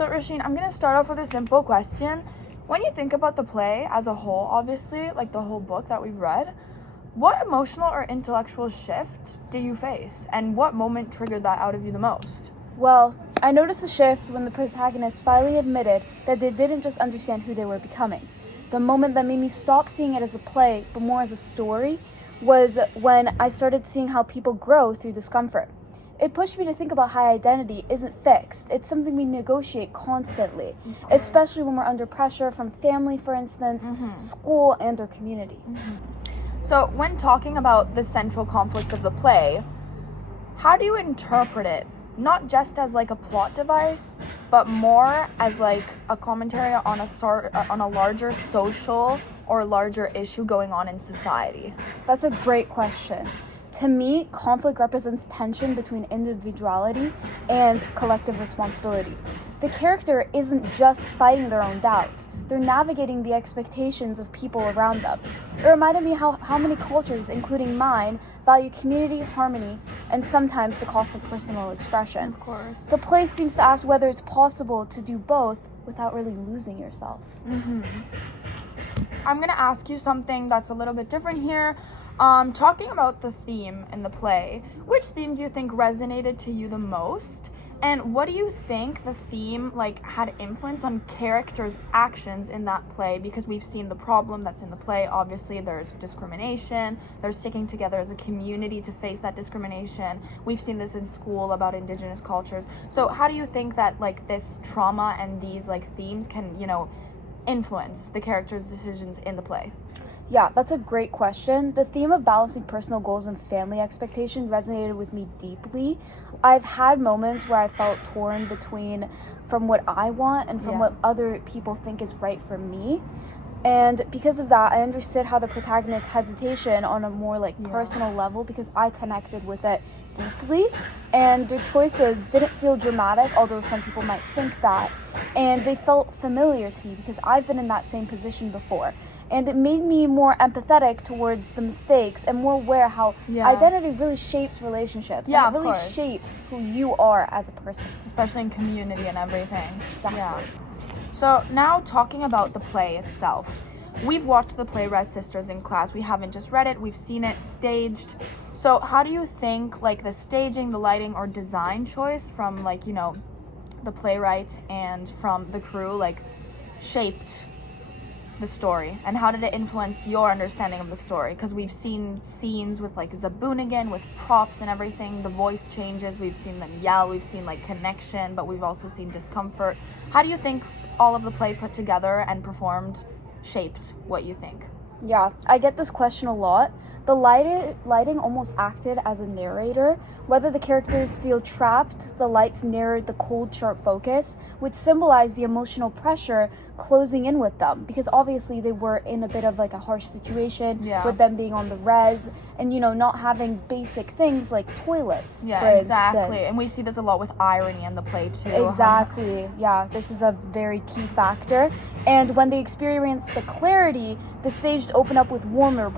So, Rasheen, I'm going to start off with a simple question. When you think about the play as a whole, obviously, like the whole book that we've read, what emotional or intellectual shift did you face? And what moment triggered that out of you the most? Well, I noticed a shift when the protagonist finally admitted that they didn't just understand who they were becoming. The moment that made me stop seeing it as a play, but more as a story, was when I started seeing how people grow through discomfort. It pushed me to think about how identity isn't fixed. It's something we negotiate constantly, especially when we're under pressure from family, for instance, school, and our community. So, when talking about the central conflict of the play, how do you interpret it? Not just as like a plot device, but more as like a commentary on a larger social or larger issue going on in society? That's a great question. To me, conflict represents tension between individuality and collective responsibility. The character isn't just fighting their own doubts, they're navigating the expectations of people around them. It reminded me how many cultures, including mine, value community, harmony, and sometimes the cost of personal expression. Of course. The play seems to ask whether it's possible to do both without really losing yourself. I'm going to ask you something that's a little bit different here. Talking about the theme in the play, which theme do you think resonated to you the most? And what do you think the theme had influence on characters' actions in that play? Because we've seen the problem that's in the play. Obviously, there's discrimination. They're sticking together as a community to face that discrimination. We've seen this in school about Indigenous cultures. So how do you think that this trauma and these themes can, influence the characters' decisions in the play? Yeah, that's a great question. The theme of balancing personal goals and family expectations resonated with me deeply. I've had moments where I felt torn between from what I want and from what other people think is right for me. And because of that, I understood how the protagonist's hesitation on a more personal level, because I connected with it deeply. And their choices didn't feel dramatic, although some people might think that. And they felt familiar to me because I've been in that same position before. And it made me more empathetic towards the mistakes and more aware how identity really shapes relationships. Yeah, and it really shapes who you are as a person. Especially in community and everything. Exactly. Yeah. So now talking about the play itself. We've watched the play Res Sisters in class. We haven't just read it, we've seen it staged. So how do you think the staging, the lighting, or design choice from the playwright and from the crew shaped the story, and how did it influence your understanding of the story? Because we've seen scenes with Zaboonigan with props and everything, the voice changes, we've seen them yell, we've seen connection, but we've also seen discomfort. How do you think all of the play put together and performed shaped what you think? Yeah, I get this question a lot. The lighting almost acted as a narrator. Whether the characters feel trapped, the lights narrowed the cold, sharp focus, which symbolized the emotional pressure closing in with them, because obviously they were in a bit of a harsh situation with them being on the res and not having basic things like toilets. Yeah, exactly. And we see this a lot with irony in the play too. Exactly. Yeah, this is a very key factor. And when they experienced the clarity, the stage opened up with warmer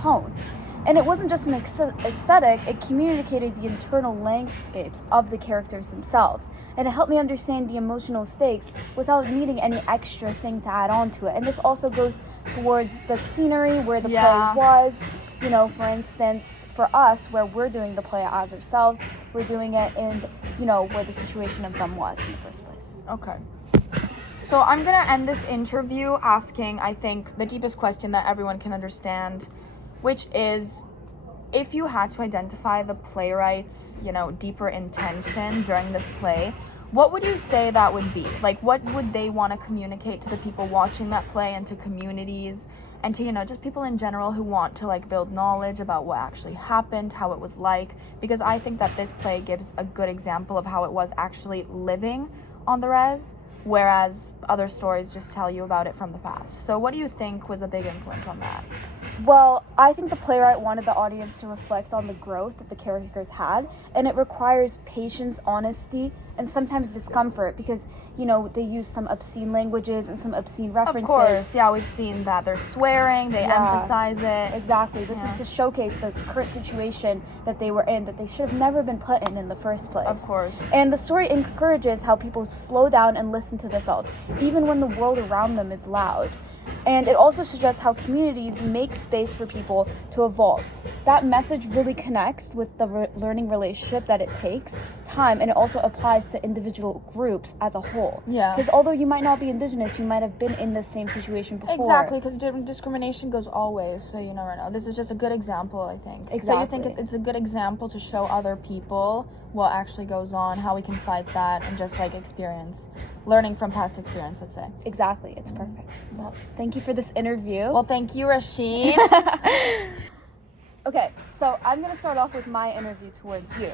tones. And it wasn't just an aesthetic, it communicated the internal landscapes of the characters themselves. And it helped me understand the emotional stakes without needing any extra thing to add on to it. And this also goes towards the scenery where the play was. For instance, for us, where we're doing the play as ourselves, we're doing it in, where the situation of them was in the first place. Okay. So I'm going to end this interview asking, I think, the deepest question that everyone can understand, which is, if you had to identify the playwright's, deeper intention during this play, what would you say that would be? What would they want to communicate to the people watching that play and to communities and to, just people in general who want to, build knowledge about what actually happened, how it was like? Because I think that this play gives a good example of how it was actually living on the res, whereas other stories just tell you about it from the past. So what do you think was a big influence on that? Well, I think the playwright wanted the audience to reflect on the growth that the characters had, and it requires patience, honesty, and sometimes discomfort because, they use some obscene languages and some obscene references. Of course, yeah, we've seen that. They're swearing, they emphasize it. Exactly. This is to showcase the current situation that they were in, that they should have never been put in the first place. Of course. And the story encourages how people slow down and listen to themselves, even when the world around them is loud. And it also suggests how communities make space for people to evolve. That message really connects with the learning relationship that it takes time, and it also applies to individual groups as a whole. Yeah. Because although you might not be Indigenous, you might have been in the same situation before. Exactly, because discrimination goes always, so you never know. This is just a good example, I think. Exactly. So you think it's a good example to show other people what actually goes on, how we can fight that, and just learning from past experience, let's say. Exactly, it's perfect. Well, thank you for this interview. Well, thank you, Rasheen. Okay, so I'm going to start off with my interview towards you.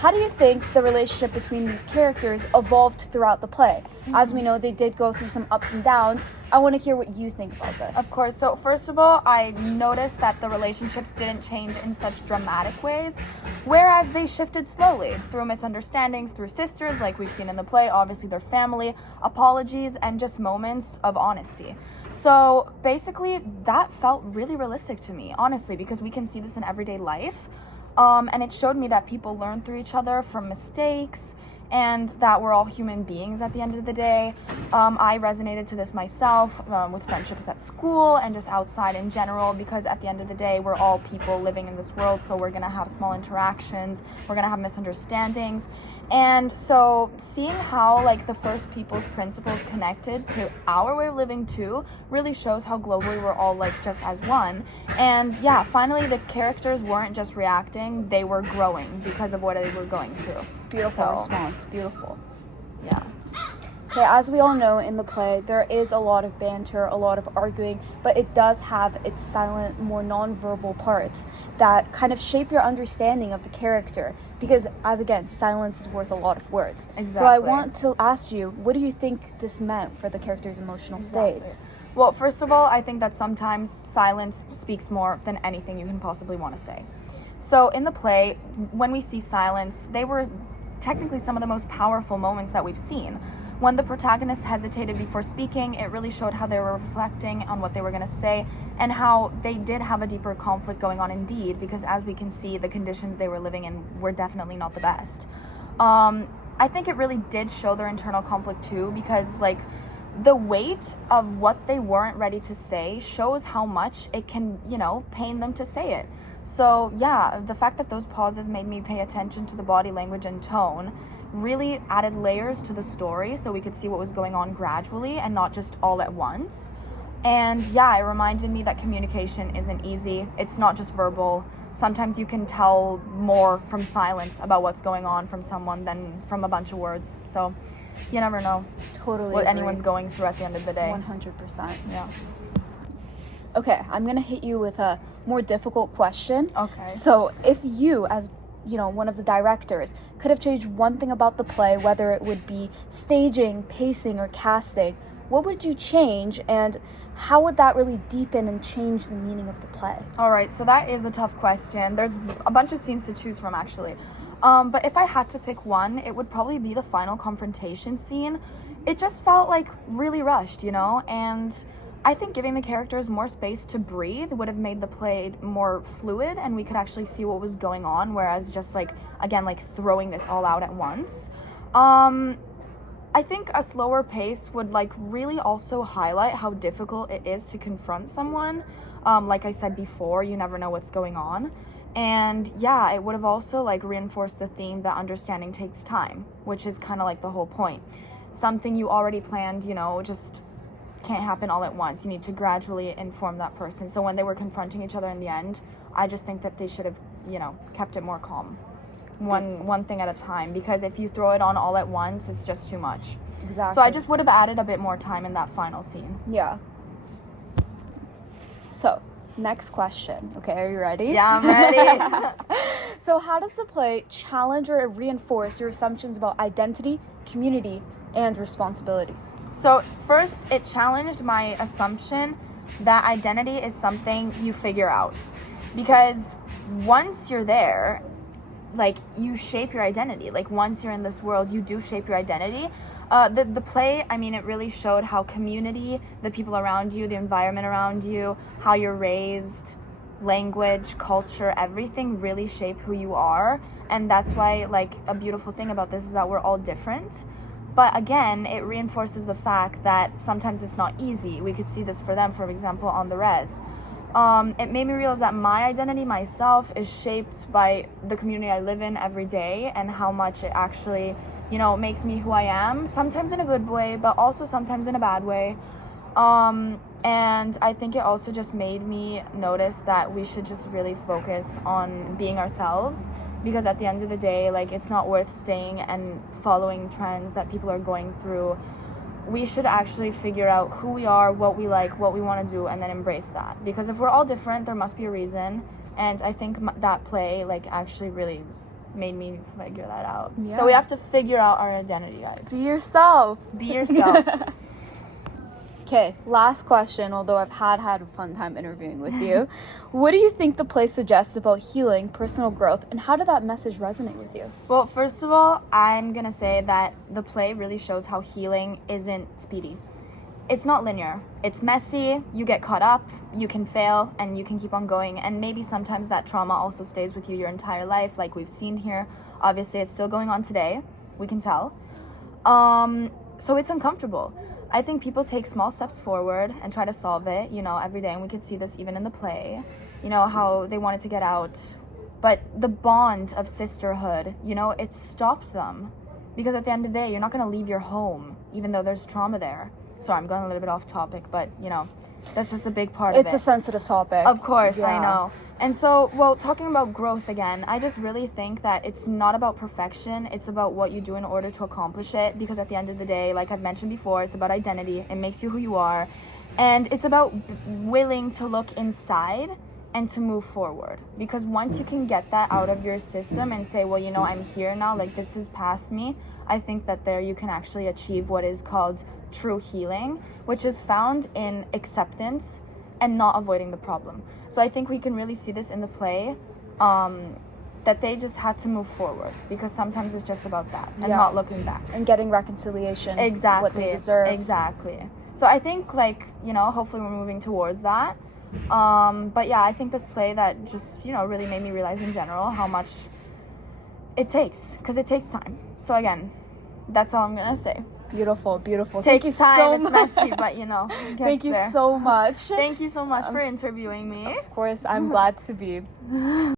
How do you think the relationship between these characters evolved throughout the play? As we know, they did go through some ups and downs. I want to hear what you think about this. Of course. So first of all, I noticed that the relationships didn't change in such dramatic ways, whereas they shifted slowly through misunderstandings, through sisters, like we've seen in the play, obviously their family, apologies, and just moments of honesty. So basically, that felt really realistic to me, honestly, because we can see this in everyday life. And it showed me that people learn through each other from mistakes, and that we're all human beings at the end of the day. I resonated to this myself with friendships at school and just outside in general, because at the end of the day, we're all people living in this world, so we're going to have small interactions, we're going to have misunderstandings. And so seeing how the first people's principles connected to our way of living too really shows how globally we're all just as one. And yeah, finally the characters weren't just reacting, they were growing because of what they were going through. Beautiful response. Beautiful. Yeah. Okay, as we all know in the play, there is a lot of banter, a lot of arguing, but it does have its silent, more non-verbal parts that kind of shape your understanding of the character. Because, as again, silence is worth a lot of words. Exactly. So I want to ask you, what do you think this meant for the character's emotional state? Well, first of all, I think that sometimes silence speaks more than anything you can possibly want to say. So in the play, when we see silence, they were technically some of the most powerful moments that we've seen. When the protagonist hesitated before speaking, it really showed how they were reflecting on what they were going to say and how they did have a deeper conflict going on indeed, because as we can see, the conditions they were living in were definitely not the best. I think it really did show their internal conflict too, because the weight of what they weren't ready to say shows how much it can, pain them to say it. So yeah, the fact that those pauses made me pay attention to the body language and tone really added layers to the story, so we could see what was going on gradually and not just all at once. And yeah, it reminded me that communication isn't easy. It's not just verbal. Sometimes you can tell more from silence about what's going on from someone than from a bunch of words. So you never know Totally what agree. anyone's going through at the end of the day. 100%. Yeah. Okay, I'm going to hit you with a more difficult question. Okay. So if you, as one of the directors, could have changed one thing about the play, whether it would be staging, pacing, or casting, what would you change, and how would that really deepen and change the meaning of the play? All right, so that is a tough question. There's a bunch of scenes to choose from, actually. But if I had to pick one, it would probably be the final confrontation scene. It just felt really rushed, and I think giving the characters more space to breathe would have made the play more fluid, and we could actually see what was going on, whereas just again throwing this all out at once. I think a slower pace would really also highlight how difficult it is to confront someone. Like I said before, you never know what's going on. And yeah, it would have also reinforced the theme that understanding takes time, which is kind of the whole point. Something you already planned, just can't happen all at once. You need to gradually inform that person. So when they were confronting each other in the end, I just think that they should have, kept it more calm. One thing at a time, because if you throw it on all at once, it's just too much. Exactly. So I just would have added a bit more time in that final scene. Yeah. So, next question. Okay, are you ready? Yeah, I'm ready. So how does the play challenge or reinforce your assumptions about identity, community, and responsibility? So first, it challenged my assumption that identity is something you figure out. Because once you're there, like, you shape your identity. Like, once you're in this world, you do shape your identity. The play, I mean, it really showed how community, the people around you, the environment around you, how you're raised, language, culture, everything really shape who you are. And that's why, like, a beautiful thing about this is that we're all different. But again, it reinforces the fact that sometimes it's not easy. We could see this for them, for example, on the res. It made me realize that my identity, myself, is shaped by the community I live in every day and how much it actually, you know, makes me who I am, sometimes in a good way, but also sometimes in a bad way. And I think it also just made me notice that we should just really focus on being ourselves, because at the end of the day, like, it's not worth staying and following trends that people are going through. We should actually figure out who we are, what we like, what we want to do, and then embrace that. Because if we're all different, there must be a reason. And I think that play, like, actually really made me figure that out. Yeah. So we have to figure out our identity, guys. Be yourself. Be yourself. Okay, last question, although I've had a fun time interviewing with you. What do you think the play suggests about healing, personal growth, and how did that message resonate with you? Well, first of all, I'm going to say that the play really shows how healing isn't speedy. It's not linear. It's messy, you get caught up, you can fail, and you can keep on going. And maybe sometimes that trauma also stays with you your entire life, like we've seen here. Obviously, it's still going on today. We can tell. So it's uncomfortable. I think people take small steps forward and try to solve it, you know, every day. And we could see this even in the play, you know, how they wanted to get out. But the bond of sisterhood, you know, it stopped them. Because at the end of the day, you're not going to leave your home, even though there's trauma there. Sorry, I'm going a little bit off topic, but, you know, that's just a big part of it. It's a sensitive topic. Of course, Yeah. I know. And so, well, talking about growth again, I just really think that it's not about perfection. It's about what you do in order to accomplish it. Because at the end of the day, like I've mentioned before, it's about identity. It makes you who you are. And it's about willing to look inside and to move forward. Because once you can get that out of your system and say, well, you know, I'm here now, like this is past me, I think that there you can actually achieve what is called true healing, which is found in acceptance and not avoiding the problem. So I think we can really see this in the play, that they just had to move forward, because sometimes it's just about that and not looking back. And getting reconciliation. Exactly. What they deserve. Exactly. So I think, like, you know, hopefully we're moving towards that. But yeah, I think this play that just, you know, really made me realize in general how much it takes, because it takes time. So again, that's all I'm going to say. Beautiful, beautiful. Takes Thank you time, so it's much. messy, but you know, it gets Thank you there. so much. Thank you so much for interviewing me. Of course, I'm glad to be.